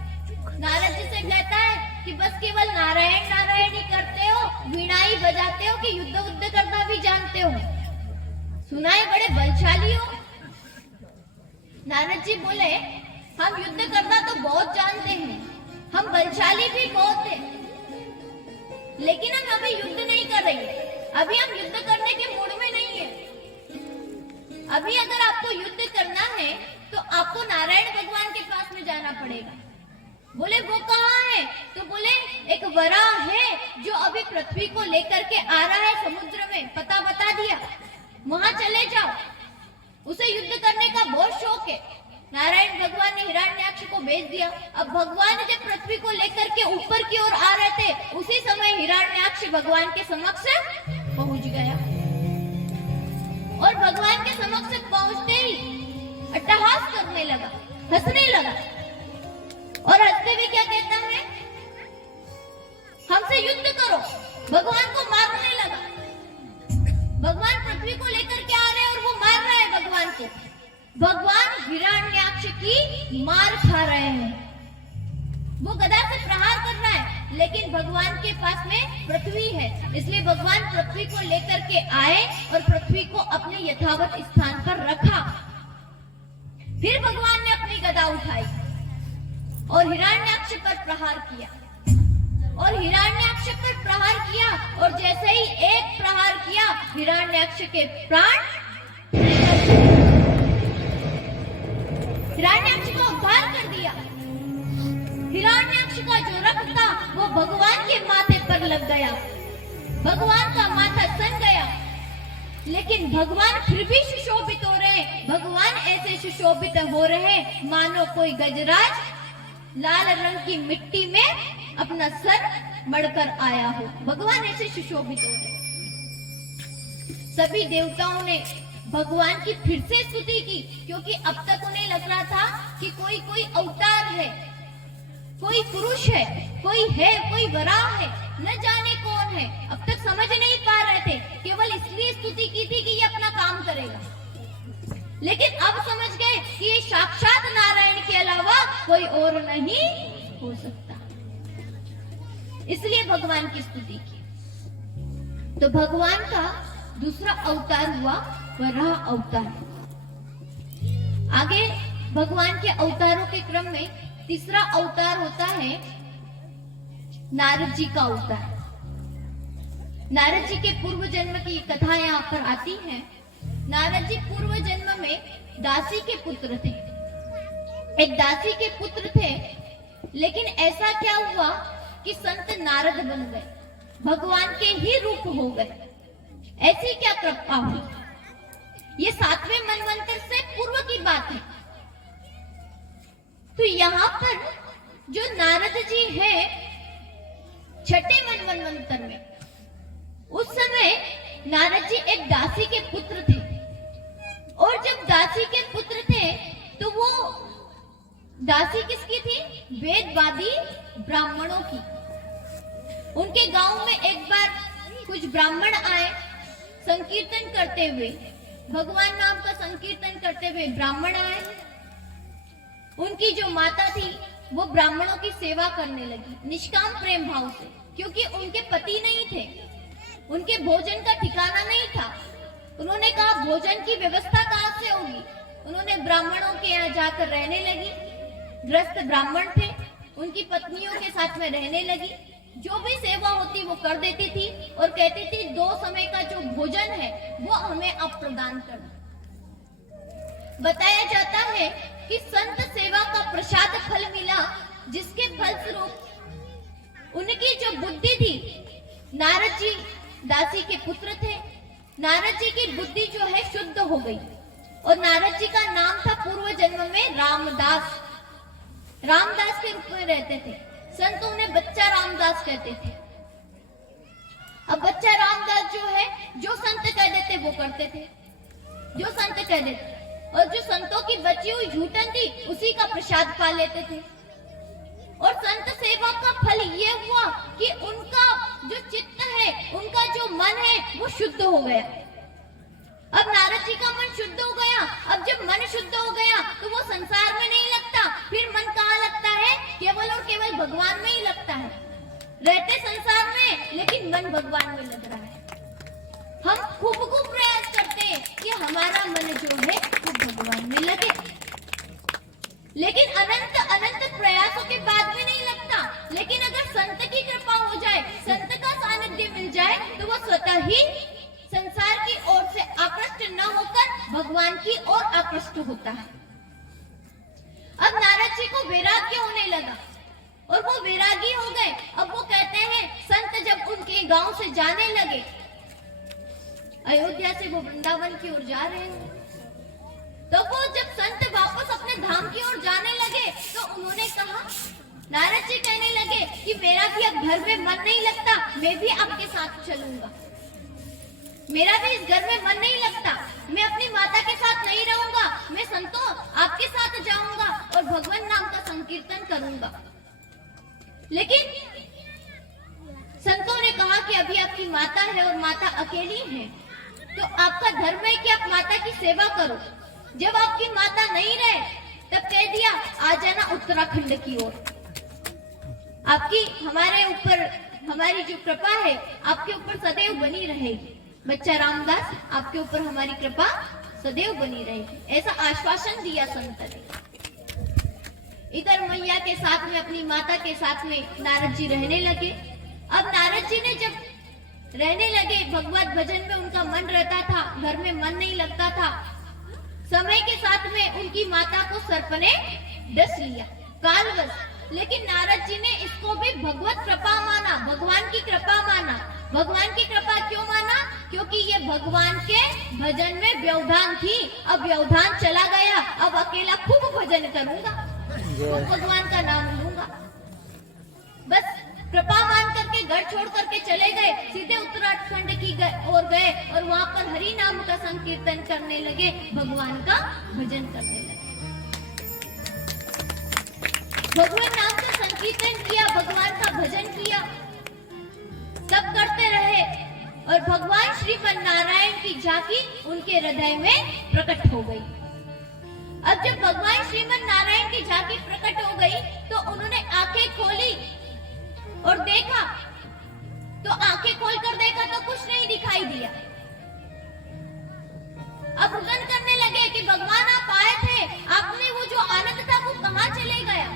नारद जी से कहता है कि बस केवल नारायण नारायण ही करते हो, वीणा ही बजाते हो, कि युद्ध उद्ध करना भी जानते हो? सुना है बड़े बलशाली हो। नारद जी बोले, हम युद्ध करना तो बहुत जानते हैं, हम बलशाली भी बहुत हैं, लेकिन हम अभी युद्ध नहीं कर रहे। अभी हम युद्ध करने के मूड में नहीं है। अभी अगर आपको युद्ध करना है तो आपको नारायण भगवान के पास में जाना पड़ेगा। बोले वो कहाँ है? तो बोले एक वराह है जो अभी पृथ्वी को लेकर के आ रहा है समुद्र में, पता बता दिया, वहां चले जाओ। उसे युद्ध करने का बहुत शौक है। नारायण भगवान ने हिरण्याक्ष को भेज दिया। अब भगवान जब पृथ्वी को लेकर के ऊपर की ओर आ रहे थे, उसी समय हिरण्याक्ष भगवान के समक्ष पहुंच गया और भगवान के समक्ष पहुंचते ही अट्टहास करने लगा, हंसने लगा और हंसते हुए क्या कहता है, हमसे युद्ध करो। भगवान को मारने लगा। भगवान पृथ्वी को लेकर के आ रहे हैं और वो मार रहा है भगवान को। भगवान हिरण्याक्ष की मार खा रहे हैं। वो गदा से प्रहार कर रहा है, लेकिन भगवान के पास में पृथ्वी है, इसलिए भगवान पृथ्वी को लेकर के आए और पृथ्वी को अपने यथावत स्थान पर रखा। फिर भगवान ने अपनी गदा उठाई और हिरण्याक्ष पर प्रहार किया और हिरण्याक्ष पर प्रहार किया और जैसे ही एक प्रहार किया, हिरण्याक्ष के प्राण हिरण्याक्ष का उद्धार कर दिया। हिरण्याक्ष का जो रक्त था वो भगवान के माथे पर लग गया। भगवान का माथा सन गया, लेकिन भगवान फिर भी सुशोभित हो रहे हैं। भगवान ऐसे सुशोभित हो रहे हैं मानो कोई गजराज लाल रंग की मिट्टी में अपना सर मड़कर आया हो। भगवान ऐसे सुशोभित हो रहे। सभी देवताओं ने भगवान की फिर से स्तुति की, क्योंकि अब तक उन्हें लग रहा था कि कोई अवतार है, कोई पुरुष है, कोई वराह है, न जाने कौन है। अब तक समझ नहीं पा रहे थे, केवल इसलिए स्तुति की थी कि ये अपना काम करेगा। लेकिन अब समझ गए कि ये साक्षात नारायण के अलावा कोई और नहीं हो सकता, इसलिए भगवान की स्तुति की। तो भगवान का दूसरा अवतार हुआ वराह अवतार। आगे भगवान के अवतारों के क्रम में तीसरा अवतार होता है नारद जी का अवतार। नारद जी के पूर्व जन्म की कथा यहाँ पर आती है। नारद जी पूर्व जन्म में दासी के पुत्र थे। एक दासी के पुत्र थे, लेकिन ऐसा क्या हुआ कि संत नारद बन गए, भगवान के ही रूप हो गए। ऐसी क्या कृपा हुई? ये 7वें मनवंतर से पूर्व की बात है। तो यहाँ पर जो नारद जी है 6ठे मनवंतर में, उस समय नारद जी एक दासी के पुत्र थे। और जब दासी के पुत्र थे तो वो दासी किसकी थी? वेदवादी ब्राह्मणों की। उनके गांव में एक बार कुछ ब्राह्मण आए संकीर्तन करते हुए, भगवान नाम का संकीर्तन करते हुए ब्राह्मण आए। उनकी जो माता थी वो ब्राह्मणों की सेवा करने लगी निष्काम प्रेम भाव से, क्योंकि उनके पति नहीं थे, उनके भोजन का ठिकाना नहीं था। उन्होंने कहा भोजन की व्यवस्था कहां से होगी? उन्होंने ब्राह्मणों के यहाँ जाकर रहने लगी। गृहस्थ ब्राह्मण थे, उनकी पत्नियों के साथ में रहने लगी। जो भी सेवा होती वो कर देती थी और कहती थी 2 समय का जो भोजन है वो हमें आप प्रदान करना। बताया जाता है कि संत सेवा का प्रसाद फल मिला, जिसके फलस्वरूप उनकी जो बुद्धि थी, नारद जी दासी के पुत्र थे, नारद जी की बुद्धि जो है शुद्ध हो गई। और नारद जी का नाम था पूर्व जन्म में रामदास। रामदास के रूप में रहते थे। संत उन्हें बच्चा रामदास कहते थे। अब बच्चा रामदास जो है, जो संत कह देते वो करते थे, जो संत कह देते, और जो संतों की बची हुई झूठन थी उसी का प्रसाद पा लेते थे। और संत सेवा का फल ये हुआ कि उनका जो चित्त है, उनका जो मन है वो शुद्ध हो गया। अब नारद जी का मन शुद्ध हो गया। अब जब मन शुद्ध हो गया तो वो संसार में नहीं लगता, फिर मन कहाँ लगता है? केवल और केवल भगवान में ही लगता है। रहते संसार में, लेकिन मन भगवान में लग रहा है। हम खूब प्रयास करते हैं कि हमारा मन जो है वो भगवान में लगे, लेकिन अनंत प्रयासों के बाद भी नहीं लगता। लेकिन अगर संत की कृपा हो जाए, संत का सानिध्य मिल जाए, तो वो स्वतः ही संसार की ओर से आकृष्ट न होकर भगवान की ओर आकृष्ट होता है। अब नारद जी को वैराग्य होने लगा और वो वैरागी हो गए। अब वो कहते हैं, संत जब उनके गांव से जाने लगे, अयोध्या से वो वृंदावन की ओर जा रहे हो। तो वो जब संत वापस अपने धाम की ओर जाने लगे तो उन्होंने कहा, नारद जी कहने लगे कि मेरा भी अब घर में मन नहीं लगता, मैं भी आपके साथ चलूंगा। मेरा भी इस घर में मन नहीं लगता, मैं अपनी माता के साथ नहीं रहूंगा, मैं संतों आपके साथ जाऊंगा और भगवान नाम का संकीर्तन करूंगा। लेकिन संतों ने कहा कि अभी आपकी माता है और माता अकेली है, तो आपका धर्म है कि आप माता की सेवा करो। जब आपकी माता नहीं रहे तब कह दिया, आ जाना उत्तराखंड की ओर। आपकी हमारे ऊपर हमारी जो कृपा है आपके ऊपर सदैव बनी रहेगी। बच्चा रामदास, आपके ऊपर हमारी कृपा सदैव बनी रहेगी, ऐसा आश्वासन दिया संत ने। इधर मैया के साथ में, अपनी माता के साथ में नारद जी रहने लगे। अब नारद जी ने जब रहने लगे, भगवत भजन में उनका मन रहता था, घर में मन नहीं लगता था। समय के साथ में उनकी माता को सर्प ने डस लिया, कालवश। लेकिन नारद जी ने इसको भी भगवत कृपा माना, भगवान की कृपा माना। भगवान की कृपा क्यों माना? क्योंकि ये भगवान के भजन में व्यवधान थी। अब व्यवधान चला गया, अब अकेला खूब भजन करूंगा, खूब भगवान का नाम लूंगा। बस कृपा मान करके घर छोड़ करके चले गए, सीधे उत्तराखंड की ओर गए और वहां पर हरि नाम का संकीर्तन करने लगे, भगवान का भजन करने लगे। भगवान नाम का संकीर्तन किया, भगवान का भजन किया, सब करते रहे और भगवान श्रीमन नारायण की झांकी उनके हृदय में प्रकट हो गई। अब जब भगवान श्रीमन नारायण की झांकी प्रकट हो गई तो उन्होंने आंखें खोली और देखा, तो आंखें खोलकर देखा तो कुछ नहीं दिखाई दिया। अब रुदन करने लगे कि भगवान आप आए थे, आपने वो जो आनंद था वो कहाँ चले गया,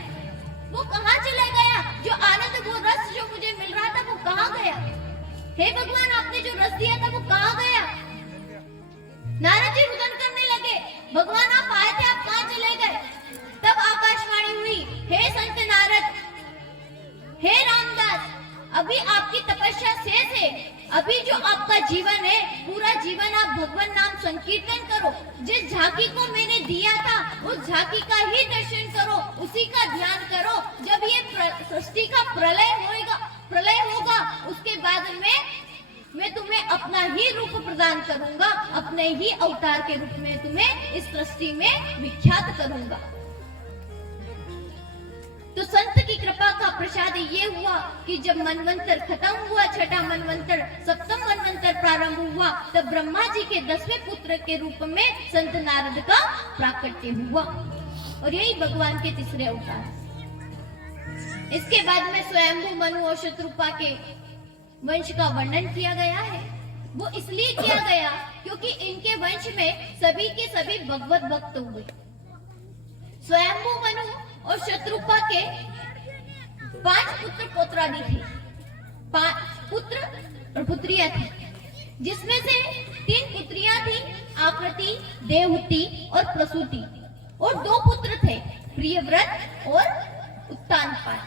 वो कहाँ चले गया, जो आनंद, वो रस जो मुझे मिल रहा था वो कहाँ गया। हे भगवान, आपने जो रस दिया था वो कहाँ गया। नारद जी रुदन करने लगे, भगवान आप आए थे, आप कहाँ चले गए। तब आकाशवाणी हुई, हे संत नारद, हे रामदास, अभी आपकी तपस्या शेष है, अभी जो आपका जीवन है, पूरा जीवन आप भगवान नाम संकीर्तन करो। जिस झांकी को मैंने दिया था उस झांकी का ही दर्शन करो, उसी का ध्यान करो। जब ये सृष्टि का प्रलय होगा उसके बाद में मैं तुम्हें अपना ही रूप प्रदान करूंगा, अपने ही अवतार के रूप में तुम्हें इस सृष्टि में विख्यात करूंगा। तो संत की कृपा का प्रसाद ये हुआ कि जब मनवंतर खत्म हुआ, छठा मनवंतर, सप्तम मनवंतर प्रारंभ हुआ, तब ब्रह्मा जी के 10वें पुत्र के रूप में संत नारद का प्राकट्य हुआ और यही भगवान के तीसरे अवतार। इसके बाद में स्वयंभू मनु और शत्रुपा के वंश का वर्णन किया गया है। वो इसलिए किया गया क्योंकि इनके वंश में सभी के सभी भगवत भक्त हुए। स्वयंभू मनु और शत्रुपा के 5 पुत्र पौत्रादि थे, 5 पुत्र और पुत्रियां थी, जिसमें से 3 पुत्रियां थी, आकृति, देवहूति और प्रसूति, और 2 पुत्र थे, प्रियव्रत और उत्तानपाद।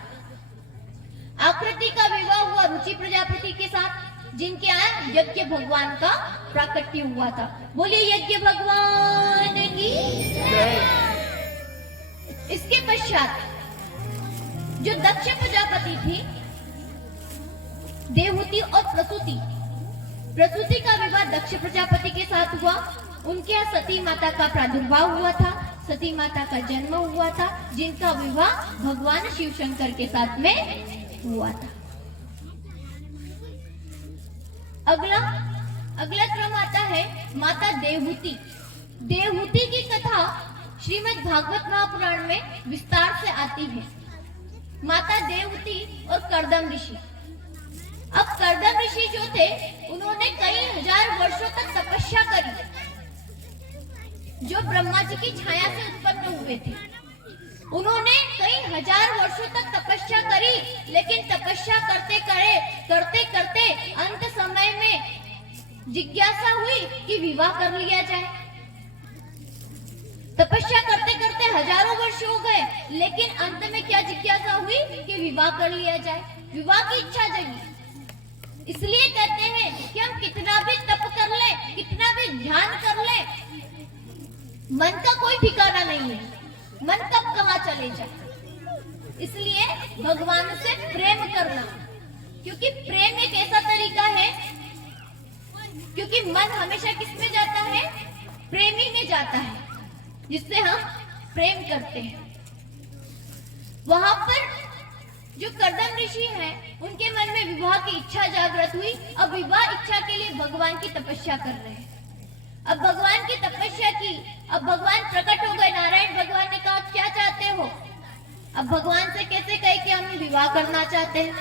आकृति का विवाह हुआ रुचि प्रजापति के साथ, जिनके यहाँ यज्ञ भगवान का प्राकट्य हुआ था। बोलिए यज्ञ भगवान की। इसके पश्चात जो दक्ष प्रजापति थी, देवहूति और प्रसूति का विवाह दक्ष प्रजापति के साथ हुआ। उनके यहाँ सती माता का प्रादुर्भाव हुआ था, सती माता का जन्म हुआ था, जिनका विवाह भगवान शिव शंकर के साथ में हुआ था। अगला क्रम आता है माता देवहूति। देवहूति की कथा श्रीमद् भागवत महापुराण में विस्तार से आती है। माता देवहूति और कर्दम ऋषि। अब कर्दम ऋषि जो थे, उन्होंने कई हजार वर्षों तक तपस्या करी, जो ब्रह्मा जी की छाया से उत्पन्न हुए थे। उन्होंने कई हजार वर्षों तक तपस्या करी, लेकिन तपस्या करते करते अंत समय में जिज्ञासा हुई कि विवाह कर लिया जाए। तपस्या करते करते हजारों वर्ष हो गए, लेकिन अंत में क्या जिज्ञासा हुई कि विवाह कर लिया जाए। विवाह की इच्छा जगी। इसलिए कहते हैं कि हम कितना भी तप कर ले, मन का कोई ठिकाना नहीं है, मन कब कहाँ चले जाए। इसलिए भगवान से प्रेम करना, क्योंकि प्रेम एक ऐसा तरीका है, क्योंकि मन हमेशा किस में जाता है, प्रेमी में जाता है, जिससे हम प्रेम करते हैं। वहां पर जो कर्दम ऋषि हैं, उनके मन में विवाह की इच्छा जागृत हुई। अब विवाह इच्छा के लिए भगवान की तपस्या कर रहे हैं। अब भगवान की तपस्या की, अब भगवान प्रकट हो गए। नारायण भगवान ने कहा क्या चाहते हो। अब भगवान से कैसे कहे कि हम विवाह करना चाहते हैं,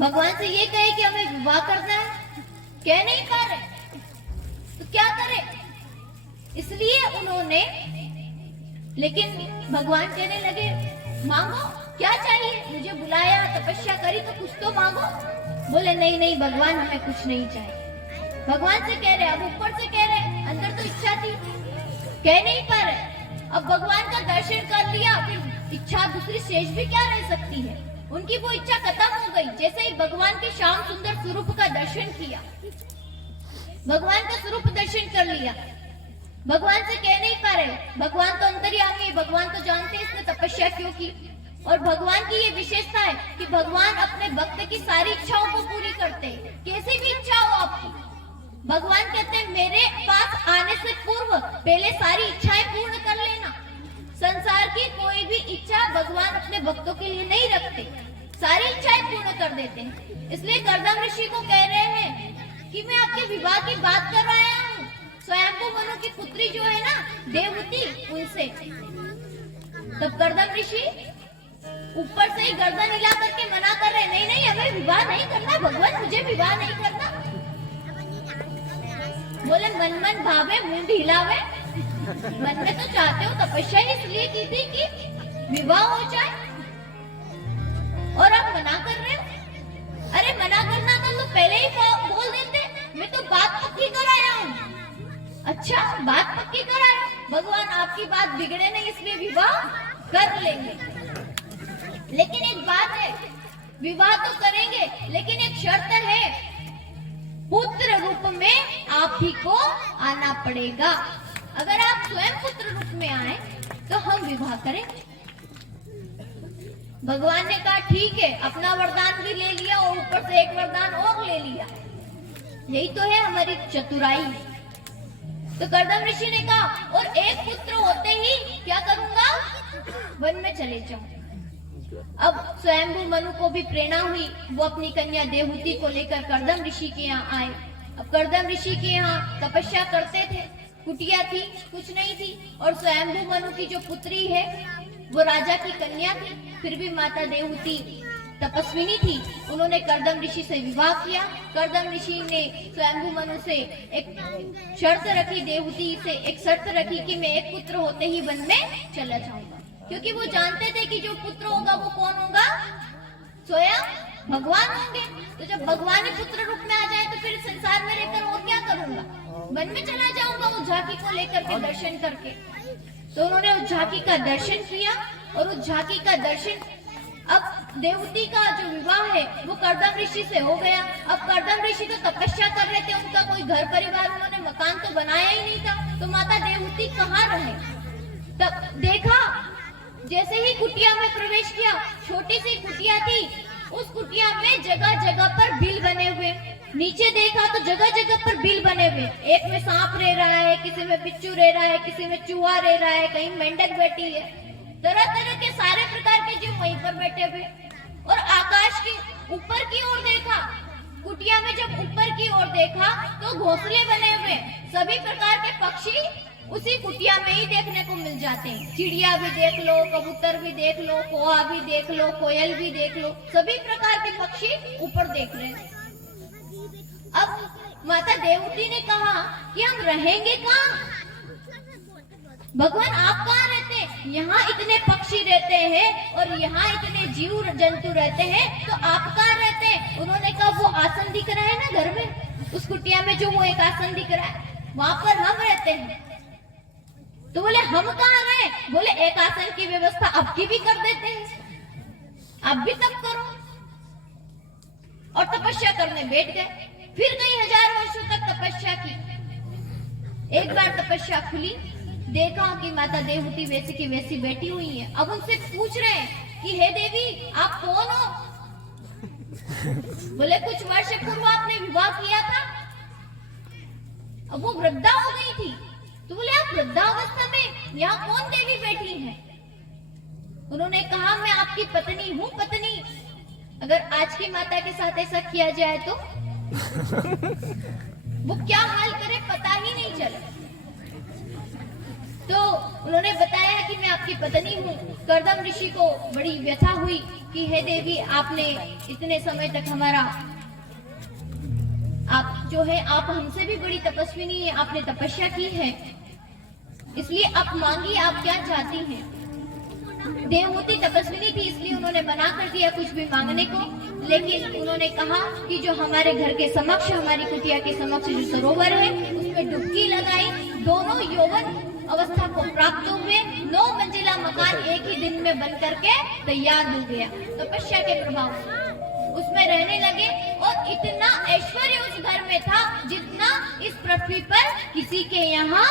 भगवान से ये कहे कि हमें विवाह करना है, कह नहीं पा रहे, तो क्या करें। इसलिए उन्होंने, लेकिन भगवान कहने लगे मांगो क्या चाहिए, मुझे बुलाया, तपस्या करी तो कुछ तो मांगो। बोले नहीं नहीं भगवान, हमें कुछ नहीं चाहिए। भगवान से कह रहे, अब ऊपर से कह रहे, अंदर तो इच्छा थी, कह नहीं पा रहे। अब भगवान का दर्शन कर लिया, फिर इच्छा दूसरी शेष भी क्या रह सकती है। उनकी वो इच्छा खत्म हो गई। जैसे ही भगवान के श्याम सुंदर स्वरूप का दर्शन किया, भगवान का स्वरूप दर्शन कर लिया, भगवान से कह नहीं पा रहे, भगवान तो अंतर्यामी, भगवान तो जानते हैं इसने तपस्या क्यों की। और भगवान की ये विशेषता है कि भगवान अपने भक्त की सारी इच्छाओं को पूरी करते हैं, कैसी भी इच्छा हो आपकी। भगवान कहते हैं मेरे पास आने से पूर्व पहले सारी इच्छाएं पूर्ण कर लेना। संसार की कोई भी इच्छा भगवान अपने भक्तों के लिए नहीं रखते, सारी इच्छाएं पूर्ण कर देते हैं। इसलिए कर्दम ऋषि को कह रहे हैं कि मैं आपके विवाह की बात कर रहा हूँ, स्वयंभू मनु की पुत्री जो है ना देवहूति, उनसे। तब कर्दम ऋषि ऊपर से ही गर्दन हिला करके मना कर रहे, नहीं नहीं हमें विवाह नहीं करना भगवान, मुझे विवाह नहीं करना। बोले मन मन भावे मुंड हिलावे, मन में तो चाहते हो, तपस्या इसलिए की थी कि विवाह हो जाए, और आप मना कर रहे हो। अरे मना करना था तो पहले ही बोल देते, मैं तो बात पक्की कर आया हूँ। अच्छा बात पक्की कर आया, भगवान आपकी बात बिगड़े नहीं इसलिए विवाह कर लेंगे। लेकिन एक बात है, विवाह तो करेंगे लेकिन एक शर्त है, पुत्र रूप में आप ही को आना पड़ेगा। अगर आप स्वयं पुत्र रूप में आए तो हम विवाह करेंगे। भगवान ने कहा ठीक है, अपना वरदान भी ले लिया और ऊपर से एक वरदान और ले लिया। यही तो है हमारी चतुराई। तो कर्दम ऋषि ने कहा और एक पुत्र होते ही क्या करूंगा, वन में चले जाऊं। अब स्वयंभू मनु को भी प्रेरणा हुई, वो अपनी कन्या देवहूति को लेकर कर्दम ऋषि के यहाँ आए। अब कर्दम ऋषि के यहाँ तपस्या करते थे, कुटिया थी, कुछ नहीं थी, और स्वयंभू मनु की जो पुत्री है वो राजा की कन्या थी, फिर भी माता देवहूति तपस्विनी थी। उन्होंने कर्दम ऋषि से विवाह किया। कर्दम ऋषि ने स्वयंभू मनु से एक शर्त रखी, देवहूति से एक शर्त रखी कि मैं एक पुत्र होते ही वन में चला जाऊंगा, क्योंकि वो जानते थे कि जो पुत्र होगा वो कौन होगा, स्वयं भगवान होंगे। तो जब भगवान ही पुत्र रूप में आ जाए तो फिर संसार में रहकर और क्या करूंगा, वन में चला जाऊंगा उस झांकी को लेकर के दर्शन करके। तो उन्होंने उस झांकी का दर्शन किया, और उस झांकी का दर्शन, अब देवहूति का जो विवाह है वो कर्दम ऋषि से हो गया। अब कर्दम ऋषि तो तपस्या कर रहे थे, उनका कोई घर परिवार, उन्होंने मकान तो बनाया ही नहीं था, तो माता देवहूति कहाँ रहे। तब देखा, जैसे ही कुटिया में प्रवेश किया, छोटी सी कुटिया थी, उस कुटिया में जगह जगह पर बिल बने हुए। नीचे देखा तो जगह जगह पर बिल बने हुए, एक में सांप रह रहा है, किसी में बिच्छू रह रहा है, किसी में चूहा रह रहा है, कहीं मेंढक बैठी है, तरह तरह के सारे प्रकार के जीव वहीं पर बैठे हुए। और आकाश के ऊपर की ओर देखा, कुटिया में जब ऊपर की ओर देखा तो घोंसले बने हुए, सभी प्रकार के पक्षी उसी कुटिया में ही देखने को मिल जाते हैं। चिड़िया भी देख लो, कबूतर भी देख लो, कोआ भी देख लो, कोयल भी देख लो, सभी प्रकार के पक्षी ऊपर देख रहे हैं। अब माता देवहूति ने कहा कि हम रहेंगे कहाँ, भगवान आप कहाँ रहते हैं, यहाँ इतने पक्षी रहते हैं और यहाँ इतने जीव जंतु रहते हैं, तो आप कहाँ रहते हैं। उन्होंने कहा वो आसन दिख रहा है ना घर में, उस कुटिया में जो वो एक आसन दिख रहा है, वहां पर हम रहते हैं। तो बोले हम कहाँ रहे, बोले एक आसन की व्यवस्था आपकी भी कर देते हैं, आप भी तप करो। और तपस्या करने बैठ गए, फिर कई हजार वर्षों तक तपस्या की। एक बार तपस्या खुली, देखा कि माता देवहूति वैसी की वैसी बैठी हुई है। अब उनसे पूछ रहे हैं कि हे देवी आप कौन हो? बोले कुछ वर्ष पूर्व आपने विवाह किया था। अब वो वृद्धा हो गई थी, तो बोले आप वृद्धावस्था में यहाँ कौन देवी बैठी है? उन्होंने कहा मैं आपकी पत्नी हूँ। पत्नी अगर आज की माता के साथ ऐसा किया जाए तो वो क्या हाल करे पता ही नहीं चला। तो उन्होंने बताया कि मैं आपकी पत्नी हूँ। कर्दम ऋषि को बड़ी व्यथा हुई कि हे देवी आपने इतने समय तक हमारा, आप जो है आप हमसे भी बड़ी तपस्विनी है, आपने तपस्या की है, इसलिए आप मांगिए आप क्या चाहती हैं। देवहूति तपस्विनी थी इसलिए उन्होंने मना कर दिया कुछ भी मांगने को, लेकिन उन्होंने कहा कि जो हमारे घर के समक्ष, हमारी कुटिया के समक्ष जो सरोवर है उसमें डुबकी लगाई। दोनों यौवन अवस्था को प्राप्त हुए। 9 मंजिला मकान एक ही दिन में बन करके तैयार हो गया तपस्या के प्रभाव से। उसमें रहने लगे और इतना ऐश्वर्य उस घर में था जितना इस पृथ्वी पर किसी के यहाँ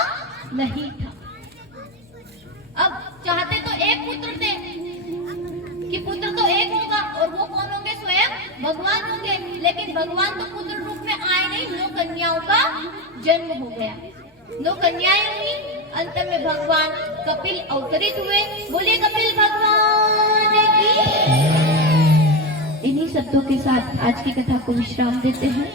नहीं था। अब चाहते तो एक पुत्र थे कि पुत्र तो एक होगा और वो कौन होंगे? स्वयं भगवान होंगे, लेकिन भगवान तो पुत्र रूप में आए नहीं। 9 कन्याओं का जन्म हो गया, 9 कन्याएं हुई। अंत में भगवान कपिल अवतरित हुए। बोले कपिल भगवान की। इन्हीं शब्दों के साथ आज की कथा को विश्राम देते हैं।